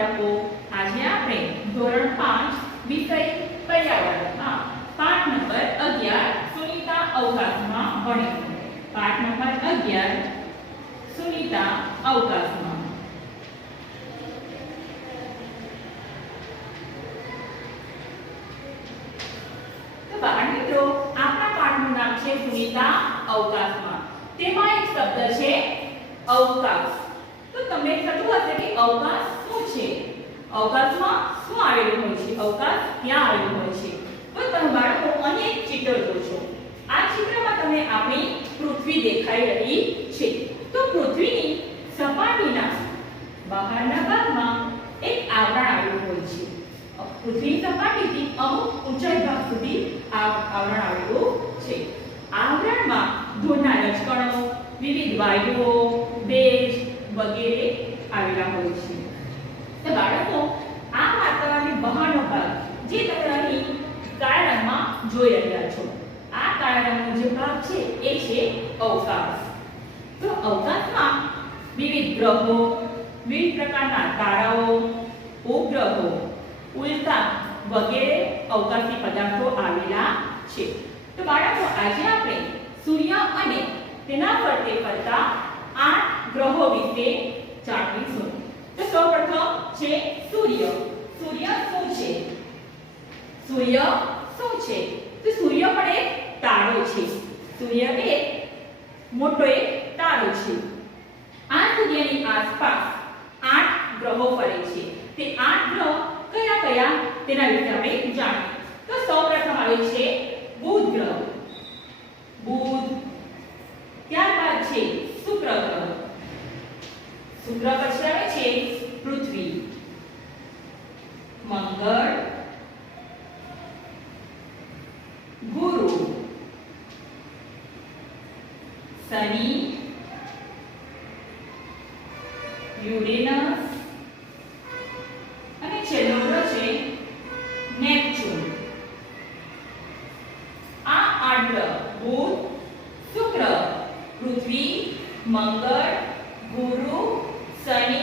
આજે આપણે ધોરણ 5 વિષય પર્યાવરણમાં પાઠ નંબર 11 સુનિતા અવકાશમાં ભણીશું. પાઠ નંબર 11 સુનિતા અવકાશમાં. તો બાળ મિત્રો, આપણા પાઠનું નામ છે સુનિતા અવકાશમાં. તેમાં એક શબ્દ છે અવકાશ. તો તમને થતું હશે કે અવકાશ શું છે, અવકાશમાં શું આવેલું હોય છે, અવકાશ ક્યાં આવેલું હોય છે. તો તમે બાળકો અનેક ચિત્ર જોશો. આ ચિત્રમાં તમને આપણી પૃથ્વી દેખાઈ રહી છે. તો પૃથ્વીની સપાટીના બહારના ભાગમાં એક આવરણ આવેલું હોય છે. પૃથ્વીની સપાટીથી અમુક ઊંચાઈ ભાગ સુધી આવરણ આવેલું છે. આવરણમાં ધૂળના રજકણો, વિવિધ વાયુઓ, ભેજ વગેરે આવેલા હોય છે. તો બાળકો, આ વાતાવરણની બહારનો ભાગ જે તમે અહીં કાળા રંગમાં જોઈ રહ્યા છો, આ કાળા રંગનો જે ભાગ છે એ છે અવકાશ. તો અવકાશમાં વિવિધ ગ્રહો, વિવિધ પ્રકારના તારાઓ, ઉપગ્રહો, ઉલ્કા વગેરે અવકાશી પદાર્થો આવેલા છે. તો બાળકો, આજે આપણે સૂર્ય અને તેના ફરતે ફરતા 8 ગ્રહો વિશે જાણીશું. તો સૌપ્રથમ છે સૂર્ય. સૂર્ય શું છે? સૂર્ય શું છે? તો સૂર્ય પણ એક તારો છે. સૂર્ય એક મોટો એક તારો છે. આ સૂર્યની આસપાસ 8 ગ્રહો ફરે છે. તે 8 ગ્રહ કયા કયા તેના વિશે આપણે જાણીએ. તો સૌપ્રથમ આવે છે બુધ ગ્રહ. બુધ. ત્યારબાદ છે શુક્ર ગ્રહ. શુક્ર પછી આવે છે પૃથ્વી, મંગળ, ગુરુ, શનિ, યુરેનસ અને છેલ્લો ગ્રહ છે નેપચ્યુન. આ 8 ગ્રહ બુધ, શુક્ર, પૃથ્વી, મંગળ, ગુરુ, શનિ,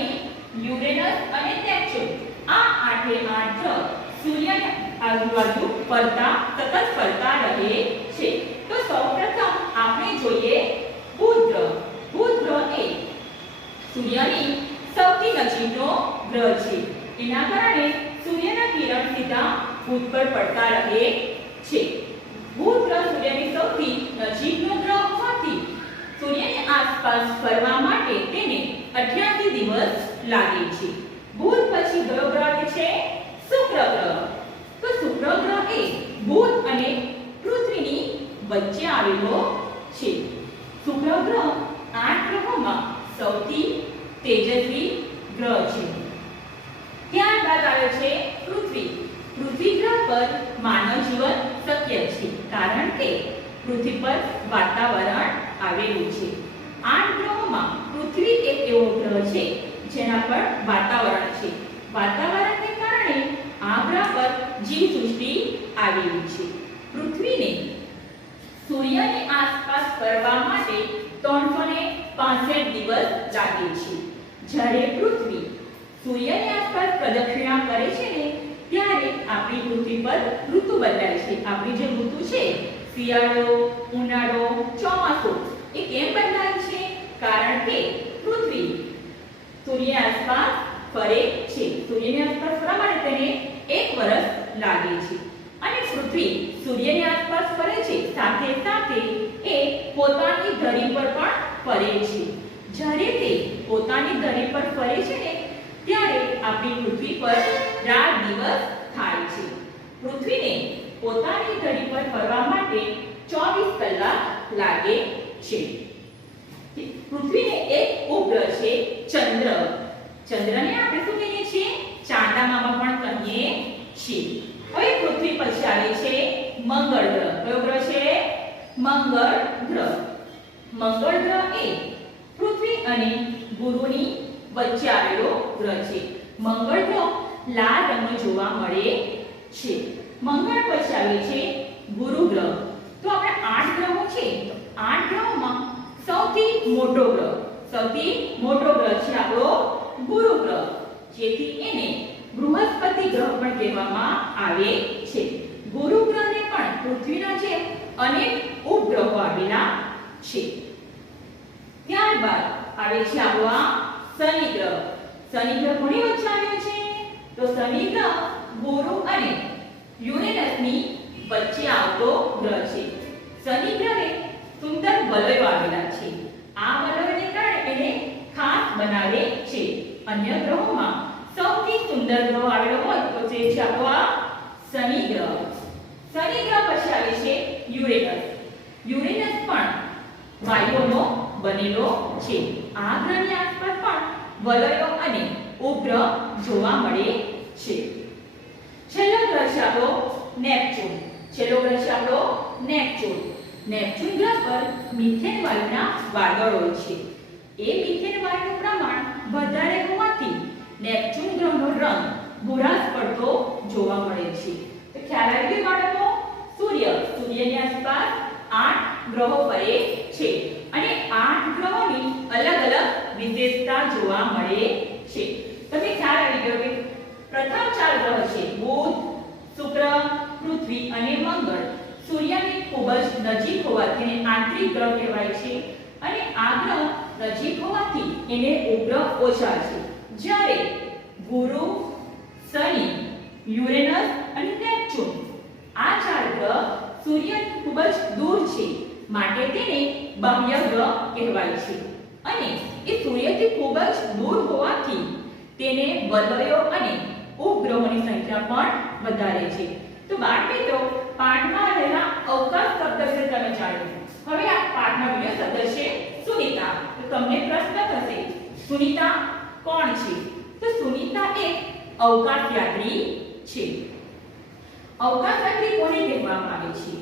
યુરેનસ અને નેપચ્યુન, આ 8 ગ્રહ સૂર્યની આજુબાજુ ફરતા સતત ફરતા રહે છે. તો સૌપ્રથમ આપણે જોઈએ બુધ ગ્રહ. બુધ ગ્રહ એ સૂર્યની સૌથી નજીકનો ગ્રહ છે. એના કારણે સૂર્યના કિરણ સીધા બુધ પર પડતા રહે છે. બુધ ગ્રહ સૂર્યની સૌથી નજીકનો ગ્રહ હોવાથી સૂર્યની આસપાસ ફરવા માટે તેને 88 દિવસ લાગે છે. બુધ પછી કયો ગ્રહ છે? શુક્ર ગ્રહ. તો શુક્ર ગ્રહ એ બુધ અને પૃથ્વીની વચ્ચે આવેલો છે. શુક્ર ગ્રહ 8 ગ્રહોમાં સૌથી તેજસ્વી ગ્રહ છે. ત્યારબાદ આવે છે પૃથ્વી. પૃથ્વી ગ્રહ પર માનવ જીવન શક્ય છે, કારણ કે પૃથ્વી પર વાતાવરણ આવેલું છે. 8 ગ્રહોમાં પૃથ્વી એક એવો ગ્રહ છે જેના પર વાતાવરણ છે. વાતાવરણને કારણે આ ગ્રહ પર જીવસૃષ્ટિ આવેલી છે. પૃથ્વીને સૂર્યની આસપાસ ફરવા માટે 365 દિવસ લાગે છે. જ્યારે પૃથ્વી સૂર્યની આસપાસ પ્રદક્ષિણા કરે છે ને, ત્યારે આપણી પૃથ્વી પર ઋતુ બદલાય છે. આપણી જે ઋતુ છે, શિયાળો, ઉનાળો, ચોમાસું, એ કેમ બદલાય છે? કારણ કે પૃથ્વી સૂર્યની આસપાસ ફરે છે. સૂર્યની આસપાસ ફરવા માટે તેને 1 વર્ષ લાગે છે. અને પૃથ્વી સૂર્યની આસપાસ ફરે છે, સાથે સાથે એ પોતાની ધરી પર પણ ફરે છે. જ્યારે તે પોતાની ધરી પર ફરે છે ને, ત્યારે આપણી પૃથ્વી પર રાત દિવસ થાય છે. પૃથ્વીને પોતાની ધરી પર ફરવા માટે 24 કલાક લાગે છે. પૃથ્વીને એક ઉપગ્રહ છે ચંદ્ર. ચંદ્રને આપણે શું કહીએ છીએ? ચાંદા મામા પણ કહીએ છીએ. હવે પૃથ્વી પછી આવે છે મંગળ ગ્રહ. કયો ગ્રહ છે? મંગળ ગ્રહ. મંગળ ગ્રહ એ પૃથ્વી અને ગુરુની વચ્ચે આવેલો ગ્રહ છે. મંગળ ગ્રહ લાલ રંગનો જોવા મળે છે. મંગળ પછી આવે છે ગુરુ ગ્રહ. તો આપણે 8 ગ્રહો છે, 8 ગ્રહોમાં સૌથી મોટો ગ્રહ છે આપણો ગુરુ ગ્રહ. જેથી એને બૃહસ્પતિ ગ્રહ પણ કહેવામાં આવે છે. ગુરુ ગ્રહને પણ પૃથ્વીના જેમ અનેક ઉપગ્રહો આવેલા છે. ત્યારબાદ આવે છે આપણો આ શનિ ગ્રહ. શનિ ગ્રહ કોની વચ્ચે આવ્યો છે? તો શનિ ગ્રહ ગુરુ અને યુરેનસની વચ્ચે આવતો ગ્રહ છે. શનિ ગ્રહે સુંદર વલયો આવેલા છે. આ વલયોને કારણે એને ખાસ બનાવે છે. અન્ય ગ્રહોમાં સૌથી સુંદર ગ્રહ આવેલો હોય તો તે છે આપણો આ શનિ ગ્રહ. શનિ ગ્રહ પછી આવે છે યુરેનસ. યુરેનસ પણ વાયુઓનો બનેલો છે. આ ગ્રહની આસપાસ પણ વલયો અને ઉપગ્રહ જોવા મળે છે. છેલ્લો ગ્રહ છે આપણો નેપચ્યુન. છેલ્લો ગ્રહ છે આપણો નેપચ્યુન. નેપચ્યુન ગ્રહ પર મિથેન વાયુના વાદળો છે. એ મિથેન વાયુનું પ્રમાણ વધારે હોવાથી નેપચ્યુન ગ્રહનો રંગ ભૂરાશ પડતો જોવા મળે છે. તો ખ્યાલ આવી ગયો બાળકો? સૂર્યની આસપાસ 8 ગ્રહો ફરે છે અને 8 ગ્રહોની અલગ અલગ વિશેષતા જોવા મળે છે. તમે ખ્યાલ આવી ગયો કે પ્રથમ 4 ગ્રહ છે બુધ, શુક્ર, પૃથ્વી અને મંગળ. સૂર્યની ખૂબ જ નજીક હોવાથી એને આંતરિક ગ્રહ કહેવાય છે અને આ ગ્રહ નજીક હોવાથી એને ઉપગ્રહ ઓછા છે. જ્યારે ગુરુ, શનિ, યુરેનસ અને નેપચ્યુન આ 4 ગ્રહ સૂર્યથી ખૂબ જ દૂર છે માટે તેને બાહ્ય ગ્રહ કહેવાય છે અને એ સૂર્યથી ખૂબ જ દૂર હોવાથી તેને વલયો અને ઉપગ્રહોની સંખ્યા પણ વધારે છે. તો બાળમિત્રો, પાઠમાં રહેલા અવકાશ શબ્દ વિશે તમે જાણ્યું. હવે આ પાઠનો બીજો શબ્દ છે સુનીતા. તો તમને પ્રશ્ન થશે, સુનીતા કોણ છે? તો સુનીતા એક અવકાશયાત્રી છે. અવકાશયાત્રી કોને કહેવામાં આવે છે?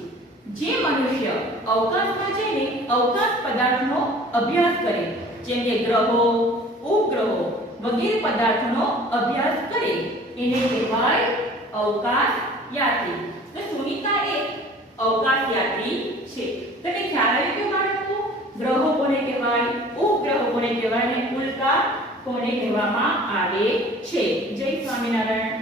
જે મનુષ્ય અવકાશમાં જઈને અવકાશ પદાર્થનો અભ્યાસ કરે, જેમ કે ગ્રહો, ઉપગ્રહો વગેરે પદાર્થોનો અભ્યાસ કરે એને કહેવાય અવકાશયાત્રી. તો સુનીતા એક અવકાશયાત્રી છે. તમે ખ્યાલ આવી ગયો બાળકો? ગ્રહો કોને કહેવાય, ઉપગ્રહો કોને કહેવાય અને ઉલ્કા કોને કહેવામાં આવે છે? જય સ્વામિનારાયણ.